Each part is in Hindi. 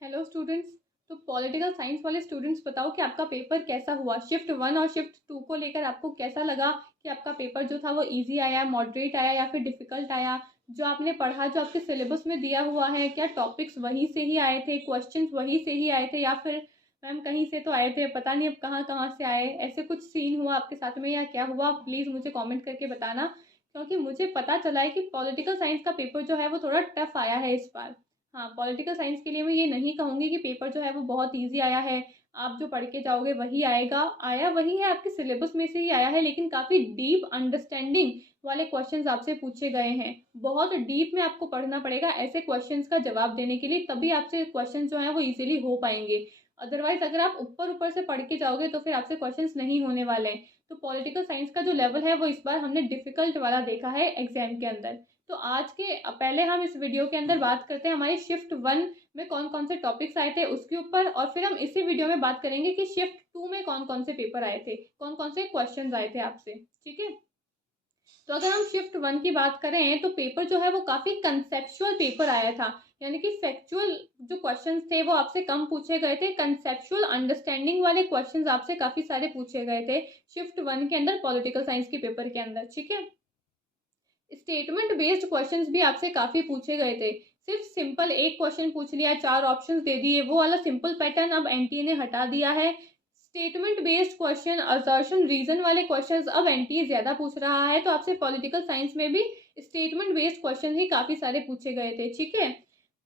Hello students. तो पॉलिटिकल साइंस वाले स्टूडेंट्स बताओ कि आपका पेपर कैसा हुआ। शिफ्ट 1 और शिफ्ट 2 को लेकर आपको कैसा लगा कि आपका पेपर जो था वो इजी आया, मॉडरेट आया या फिर डिफ़िकल्ट आया। जो आपने पढ़ा, जो आपके सिलेबस में दिया हुआ है, क्या टॉपिक्स वहीं से ही आए थे, क्वेश्चंस वहीं से ही आए थे या फिर मैम कहीं से तो आए थे, पता नहीं अब कहाँ कहाँ से आए। ऐसे कुछ सीन हुआ आपके साथ में या क्या हुआ, प्लीज़ मुझे कॉमेंट करके बताना, क्योंकि मुझे पता चला है कि पॉलिटिकल साइंस का पेपर जो है वो थोड़ा टफ आया है इस बार। हाँ, पॉलिटिकल साइंस के लिए मैं ये नहीं कहूँगी कि पेपर जो है वो बहुत ईज़ी आया है, आप जो पढ़ के जाओगे वही आएगा। आया वही है, आपके सिलेबस में से ही आया है, लेकिन काफ़ी डीप अंडरस्टैंडिंग वाले क्वेश्चंस आपसे पूछे गए हैं। बहुत डीप में आपको पढ़ना पड़ेगा ऐसे क्वेश्चंस का जवाब देने के लिए, तभी आपसे क्वेश्चन जो है वो ईजिली हो पाएंगे। अदरवाइज अगर आप ऊपर ऊपर से पढ़ के जाओगे तो फिर आपसे क्वेश्चंस नहीं होने वाले हैं। तो पॉलिटिकल साइंस का जो लेवल है वो इस बार हमने डिफ़िकल्ट वाला देखा है एग्जाम के अंदर। तो आज के पहले हम इस वीडियो के अंदर बात करते हैं हमारी शिफ्ट 1 में कौन कौन से टॉपिक्स आए थे उसके ऊपर, और फिर हम इसी वीडियो में बात करेंगे कि शिफ्ट 2 में कौन कौन से पेपर आए थे, कौन कौन से क्वेश्चंस आए थे आपसे। ठीक है, तो अगर हम शिफ्ट 1 की बात करें तो पेपर जो है वो काफ़ी कंसेप्चुअल पेपर आया था, यानी कि फैक्चुअल जो क्वेश्चंस थे वो आपसे कम पूछे गए थे। कंसेप्चुअल अंडरस्टैंडिंग वाले क्वेश्चंस आपसे काफ़ी सारे पूछे गए थे शिफ्ट 1 के अंदर, पॉलिटिकल साइंस के पेपर के अंदर। ठीक है, स्टेटमेंट बेस्ड क्वेश्चंस भी आपसे काफ़ी पूछे गए थे। सिर्फ सिंपल एक क्वेश्चन पूछ लिया, चार ऑप्शंस दे दिए, वो वाला सिंपल पैटर्न अब एनटीए ने हटा दिया है। Statement based question, assertion, reason वाले क्वेश्चंस अब एनटीए ज़्यादा पूछ रहा है। तो आपसे पॉलिटिकल साइंस में भी स्टेटमेंट बेस्ड क्वेश्चन ही काफ़ी सारे पूछे गए थे। ठीक है,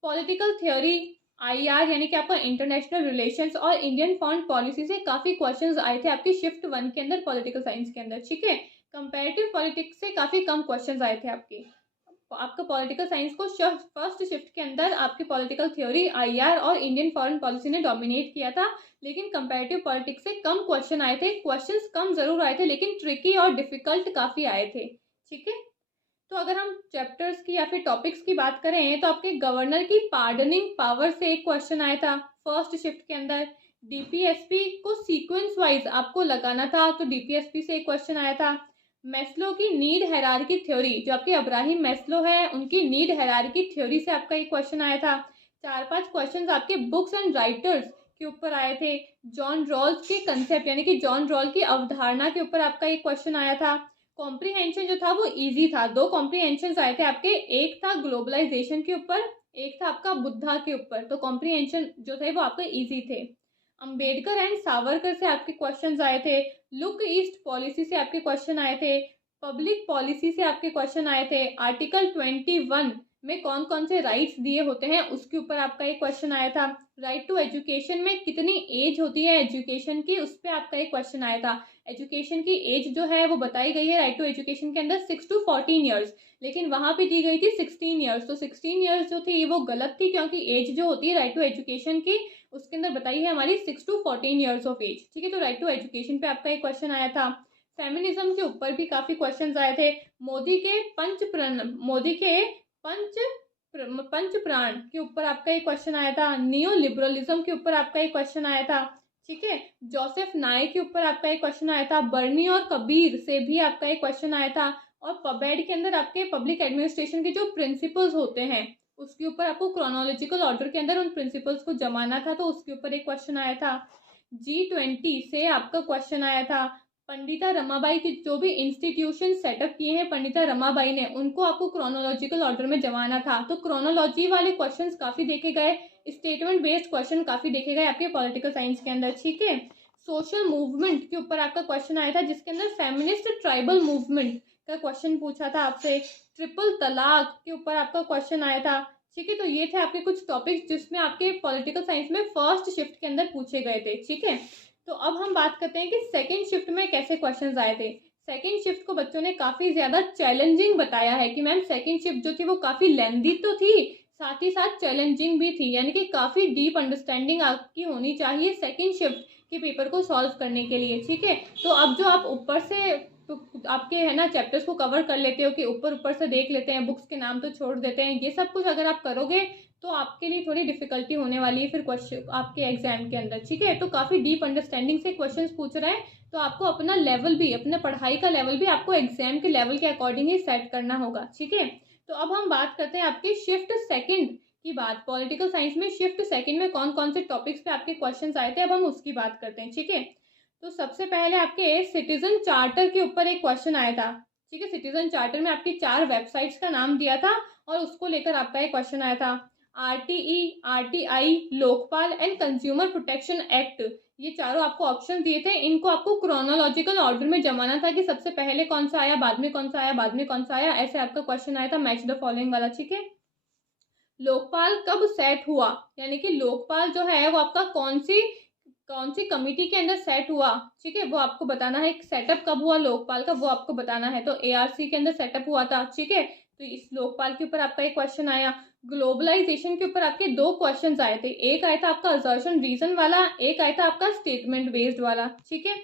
पॉलिटिकल थ्योरी, आईआर यानी कि आपका इंटरनेशनल रिलेशंस और इंडियन फॉरेन पॉलिसी से काफ़ी क्वेश्चंस आए थे आपके शिफ्ट 1 के अंदर, पॉलिटिकल साइंस के अंदर। ठीक है, कंपैरेटिव पॉलिटिक्स से काफ़ी कम क्वेश्चंस आए थे आपके। आपका पॉलिटिकल साइंस को फर्स्ट शिफ्ट के अंदर आपकी पॉलिटिकल थ्योरी, आईआर और इंडियन फॉरेन पॉलिसी ने डोमिनेट किया था, लेकिन कंपैरेटिव पॉलिटिक्स से कम क्वेश्चन आए थे। क्वेश्चंस कम जरूर आए थे, लेकिन ट्रिकी और डिफिकल्ट काफ़ी आए थे। ठीक है, तो अगर हम चैप्टर्स की या फिर टॉपिक्स की बात करें तो आपके गवर्नर की पार्डनिंग पावर से एक क्वेश्चन आया था फर्स्ट शिफ्ट के अंदर। डीपीएसपी को सीक्वेंस वाइज आपको लगाना था, तो डीपीएसपी से एक क्वेश्चन आया था। मैस्लो की नीड हायरार्की थ्योरी, जो आपके अब्राहिम मैस्लो है उनकी नीड हायरार्की थ्योरी से आपका एक क्वेश्चन आया था। चार पांच क्वेश्चंस आपके बुक्स एंड राइटर्स के ऊपर आए थे। जॉन रॉल्स के कंसेप्ट यानी कि जॉन रॉल की अवधारणा के ऊपर आपका एक क्वेश्चन आया था। कॉम्प्रीहेंशन जो था वो इजी था, दो कॉम्प्रीहेंशन आए थे आपके, एक था ग्लोबलाइजेशन के ऊपर, एक था आपका बुद्धा के ऊपर। तो कॉम्प्रीहेंशन जो थे वो आपके इजी थे। अंबेडकर एंड सावरकर से आपके क्वेश्चंस आए थे। लुक ईस्ट पॉलिसी से आपके क्वेश्चन आए थे। पब्लिक पॉलिसी से आपके क्वेश्चन आए थे। आर्टिकल 21 में कौन कौन से राइट्स दिए होते हैं उसके ऊपर आपका एक क्वेश्चन आया था। राइट टू एजुकेशन में कितनी एज होती है एजुकेशन की, उस पर आपका एक क्वेश्चन आया था। एजुकेशन की एज जो है वो बताई गई है राइट टू एजुकेशन के अंदर 6 to 14 ईयर्स, लेकिन वहां पे दी गई थी 16 ईयर्स। तो 16 ईयर्स जो थी वो गलत थी, क्योंकि एज जो होती है राइट टू एजुकेशन की उसके अंदर बताई है हमारी 6 to 14 ईयर्स ऑफ एज। ठीक है, तो राइट टू एजुकेशन पे आपका एक क्वेश्चन आया था। फेमिनिज्म के ऊपर भी काफी क्वेश्चंस आए थे। मोदी के पंच पंच प्राण के ऊपर आपका एक क्वेश्चन आया था। नियो लिबरलिज्म के ऊपर आपका एक क्वेश्चन आया था। ठीक है, जोसेफ नाय के ऊपर आपका एक क्वेश्चन आया था। बर्नी और कबीर से भी आपका एक क्वेश्चन आया था। और पबेड के अंदर आपके पब्लिक एडमिनिस्ट्रेशन के जो प्रिंसिपल्स होते हैं उसके ऊपर आपको क्रोनोलॉजिकल ऑर्डर के अंदर उन प्रिंसिपल्स को जमाना था, तो उसके ऊपर एक क्वेश्चन आया था। G20 से आपका क्वेश्चन आया था। पंडिता रमाबाई की जो भी इंस्टीट्यूशन सेटअप किए हैं पंडिता रमाबाई ने, उनको आपको क्रोनोलॉजिकल ऑर्डर में जमाना था। तो क्रोनोलॉजी वाले क्वेश्चंस काफी देखे गए, स्टेटमेंट बेस्ड क्वेश्चन काफी देखे गए आपके पॉलिटिकल साइंस के अंदर। ठीक है, सोशल मूवमेंट के ऊपर आपका क्वेश्चन आया था, जिसके अंदर फेमिनिस्ट ट्राइबल मूवमेंट का क्वेश्चन पूछा था आपसे। ट्रिपल तलाक के ऊपर आपका क्वेश्चन आया था। ठीक है, तो ये थे आपके कुछ टॉपिक्स जिसमें आपके पॉलिटिकल साइंस में फर्स्ट शिफ्ट के अंदर पूछे गए थे। ठीक है, तो अब हम बात करते हैं कि सेकंड शिफ्ट में कैसे क्वेश्चंस आए थे। सेकंड शिफ्ट को बच्चों ने काफी ज्यादा चैलेंजिंग बताया है कि मैम सेकंड शिफ्ट जो थी वो काफी लेंदी तो थी, साथ ही साथ चैलेंजिंग भी थी, यानी कि काफी डीप अंडरस्टैंडिंग आपकी होनी चाहिए सेकंड शिफ्ट के पेपर को सॉल्व करने के लिए। ठीक है, तो अब जो आप ऊपर से तो आपके है ना चैप्टर्स को कवर कर लेते हो कि ऊपर ऊपर से देख लेते हैं, बुक्स के नाम तो छोड़ देते हैं, ये सब कुछ अगर आप करोगे तो आपके लिए थोड़ी डिफिकल्टी होने वाली है फिर क्वेश्चन आपके एग्जाम के अंदर। ठीक है, तो काफी डीप अंडरस्टैंडिंग से क्वेश्चंस पूछ रहे हैं, तो आपको अपना लेवल भी, अपना पढ़ाई का लेवल भी आपको एग्जाम के लेवल के अकॉर्डिंग ही सेट करना होगा। ठीक है, तो अब हम बात करते हैं आपके शिफ्ट सेकंड की बात, पॉलिटिकल साइंस में शिफ्ट सेकंड में कौन कौन से टॉपिक्स पे आपके क्वेश्चंस आए थे, अब हम उसकी बात करते हैं। ठीक है, तो सबसे पहले आपके सिटीजन चार्टर के ऊपर एक क्वेश्चन आया था। ठीक है, सिटीजन चार्टर में आपकी 4 वेबसाइट्स का नाम दिया था और उसको लेकर आपका एक क्वेश्चन आया था। RTE, RTI, Lokpal and consumer protection act, ये चारों आपको ऑप्शन दिए थे। इनको आपको क्रोनोलॉजिकल ऑर्डर में जमाना था कि सबसे पहले कौन सा आया, बाद में कौन सा आया, बाद में कौन सा आया, ऐसे आपका क्वेश्चन आया था मैच द फॉलोइंग वाला। ठीक है, लोकपाल कब सेट हुआ, यानी कि लोकपाल जो है वो आपका कौन सी कमिटी के अंदर सेट हुआ। ठीक है, वो आपको बताना है। सेटअप कब हुआ लोकपाल का, वो आपको बताना है। तो एआरसी के अंदर सेटअप हुआ था। ठीक है, तो इस लोकपाल के ऊपर आपका एक क्वेश्चन आया। ग्लोबलाइजेशन के ऊपर आपके 2 क्वेश्चंस आए थे। एक आया था आपका असर्शन रीजन वाला, एक आया था आपका स्टेटमेंट बेस्ड वाला। ठीक है,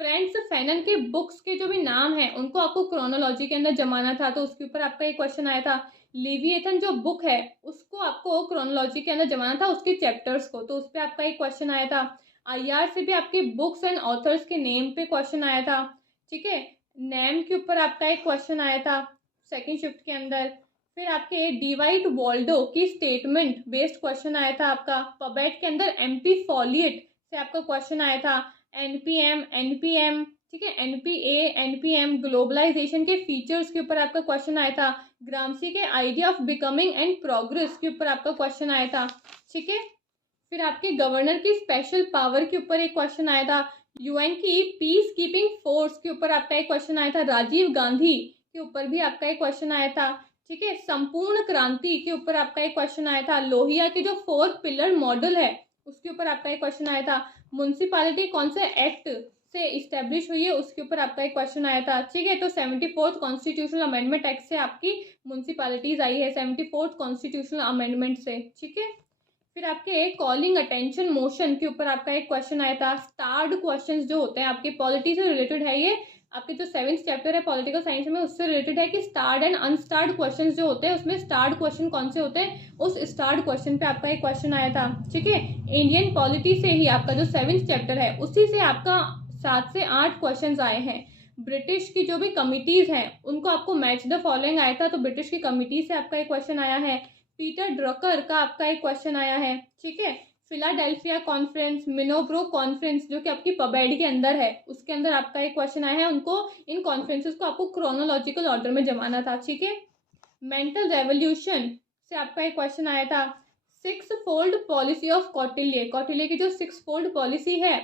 फ्रेंड्स फैनन के बुक्स के जो भी नाम है उनको आपको क्रोनोलॉजी के अंदर जमाना था, तो उसके ऊपर आपका एक क्वेश्चन आया था। लिविएथन जो बुक है उसको आपको क्रोनोलॉजी के अंदर जमाना था, उसके चैप्टर्स को, तो उस पर आपका एक क्वेश्चन आया था। आईआर से भी आपके बुक्स एंड ऑथर्स के नेम पे क्वेश्चन आया था। ठीक है, नेम के ऊपर आपका एक क्वेश्चन आया था सेकंड शिफ्ट के अंदर। फिर आपके डिवाइड वॉल्डो की स्टेटमेंट बेस्ड क्वेश्चन आया था आपका। पबेट के अंदर एमपी फॉलिएट से आपका क्वेश्चन आया था। एनपीएम, ठीक है, एनपीए, एनपीएम ग्लोबलाइजेशन के फीचर्स के ऊपर आपका क्वेश्चन आया था। ग्रामसी के idea of becoming and progress के ऊपर आपका क्वेश्चन आया था। ठीक है, फिर आपके गवर्नर की स्पेशल पावर के ऊपर एक क्वेश्चन आया था। यूएन की पीस कीपिंग फोर्स के ऊपर आपका एक क्वेश्चन आया था। राजीव गांधी के ऊपर भी आपका एक क्वेश्चन आया था। ठीक है, संपूर्ण क्रांति के ऊपर आपका एक क्वेश्चन आया था। लोहिया के जो 4 पिलर मॉडल है उसके ऊपर आपका एक क्वेश्चन आया था। म्युनिसिपैलिटी कौन से एक्ट से इस्टेब्लिश हुई है उसके ऊपर आपका एक क्वेश्चन आया था। ठीक है, तो 74th कॉन्स्टिट्यूशनल अमेंडमेंट एक्ट से आपकी म्युनिसिपैलिटीज आई है, 74th कॉन्स्टिट्यूशनल अमेंडमेंट से। ठीक है, फिर आपके कॉलिंग अटेंशन मोशन के ऊपर आपका एक क्वेश्चन आया था। स्टार्ड क्वेश्चंस जो होते हैं आपके पॉलिटी से रिलेटेड है, ये आपके जो 7th चैप्टर है पॉलिटिकल साइंस में उससे रिलेटेड है कि स्टार्ड एंड अनस्टार्ड क्वेश्चंस जो होते हैं उसमें स्टार्ड क्वेश्चन कौन से होते हैं, उस स्टार्ड क्वेश्चन पे आपका एक क्वेश्चन आया था। ठीक है, इंडियन पॉलिटी से ही आपका जो 7th चैप्टर है उसी से आपका 7 से 8 क्वेश्चन आए हैं। ब्रिटिश की जो भी कमिटीज हैं उनको आपको मैच द फॉलोइंग आया था, तो ब्रिटिश की कमिटी से आपका एक क्वेश्चन आया है। पीटर ड्रकर का आपका एक क्वेश्चन आया है। ठीक है, फिलाडेल्फिया कॉन्फ्रेंस, मिनोब्रो कॉन्फ्रेंस जो कि आपकी पबेड के अंदर है उसके अंदर आपका एक क्वेश्चन आया है। उनको इन कॉन्फ्रेंसेस को आपको क्रोनोलॉजिकल ऑर्डर में जमाना था। ठीक है, मेंटल रेवोल्यूशन से आपका एक क्वेश्चन आया था। 6 fold policy of Kautilya, Kautilya की जो 6 फोल्ड पॉलिसी है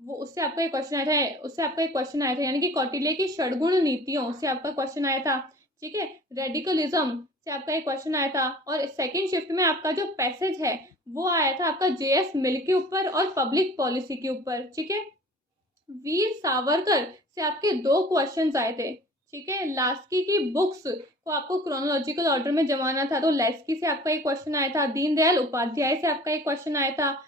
वो उससे आपका एक क्वेश्चन आया था, उससे आपका एक क्वेश्चन आया था, यानी कि कौटिल्य की षडगुण नीतियों से आपका क्वेश्चन आया था। ठीक है, रेडिकलिज्म से आपका एक क्वेश्चन आया था। और सेकंड शिफ्ट में आपका जो पैसेज है वो आया था आपका जेएस मिल के ऊपर और पब्लिक पॉलिसी के ऊपर। ठीक है, वीर सावरकर से आपके 2 क्वेश्चंस आए थे। ठीक है, लास्की की बुक्स को आपको क्रोनोलॉजिकल ऑर्डर में जमाना था, तो लेस्की से आपका एक क्वेश्चन आया था। दीनदयाल उपाध्याय से आपका एक क्वेश्चन आया था।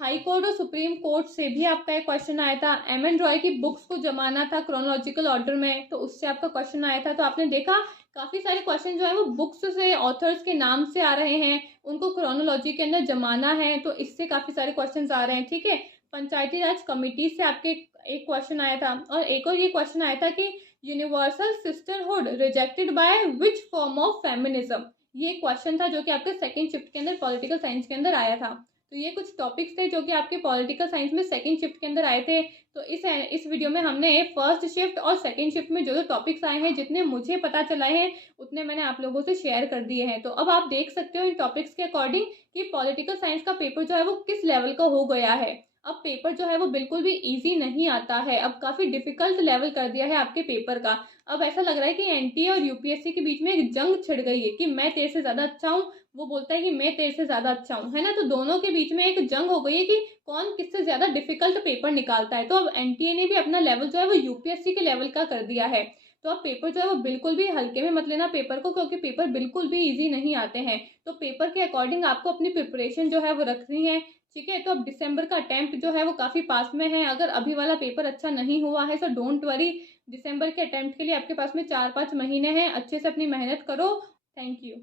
हाई कोर्ट और सुप्रीम कोर्ट से भी आपका एक क्वेश्चन आया था। एम एन रॉय की बुक्स को जमाना था क्रोनोलॉजिकल ऑर्डर में, तो उससे आपका क्वेश्चन आया था। तो आपने देखा काफी सारे क्वेश्चन जो है वो बुक्स से, ऑथर्स के नाम से आ रहे हैं, उनको क्रोनोलॉजी के अंदर जमाना है, तो इससे काफी सारे क्वेश्चन आ रहे हैं। ठीक है, पंचायती राज कमिटी से आपके एक क्वेश्चन आया था। और एक और ये क्वेश्चन आया था कि universal sisterhood rejected by which form of feminism, ये क्वेश्चन था जो कि आपके सेकंड शिफ्ट के अंदर पॉलिटिकल साइंस के अंदर आया था। तो ये कुछ टॉपिक्स थे जो कि आपके पॉलिटिकल साइंस में सेकंड शिफ्ट के अंदर आए थे। तो इस वीडियो में हमने फर्स्ट शिफ्ट और सेकंड शिफ्ट में जो जो टॉपिक्स आए हैं, जितने मुझे पता चलाए हैं उतने मैंने आप लोगों से शेयर कर दिए हैं। तो अब आप देख सकते हो इन टॉपिक्स के अकॉर्डिंग कि पॉलिटिकल साइंस का पेपर जो है वो किस लेवल का हो गया है। अब पेपर जो है वो बिल्कुल भी इजी नहीं आता है, अब काफी डिफिकल्ट लेवल कर दिया है आपके पेपर का। अब ऐसा लग रहा है कि एनटीए और यूपीएससी के बीच में एक जंग छिड़ गई है कि मैं तेरे से ज्यादा अच्छा हूँ, वो बोलता है कि मैं तेरे से ज्यादा अच्छा हूँ, है ना। तो दोनों के बीच में एक जंग हो गई है कि कौन किससे ज्यादा डिफिकल्ट पेपर निकालता है। तो अब एनटीए ने भी अपना लेवल जो है वो यूपीएससी के लेवल का कर दिया है। तो अब पेपर जो है वो बिल्कुल भी हल्के में मत लेना पेपर को, क्योंकि पेपर बिल्कुल भी इजी नहीं आते हैं। तो पेपर के अकॉर्डिंग आपको अपनी प्रिपरेशन जो है वो रखनी है। ठीक है, तो अब दिसंबर का अटेम्प्ट जो है वो काफी पास में है। अगर अभी वाला पेपर अच्छा नहीं हुआ है तो डोंट वरी, दिसंबर के अटेम्प्ट के लिए आपके पास में 4-5 महीने हैं, अच्छे से अपनी मेहनत करो। Thank you.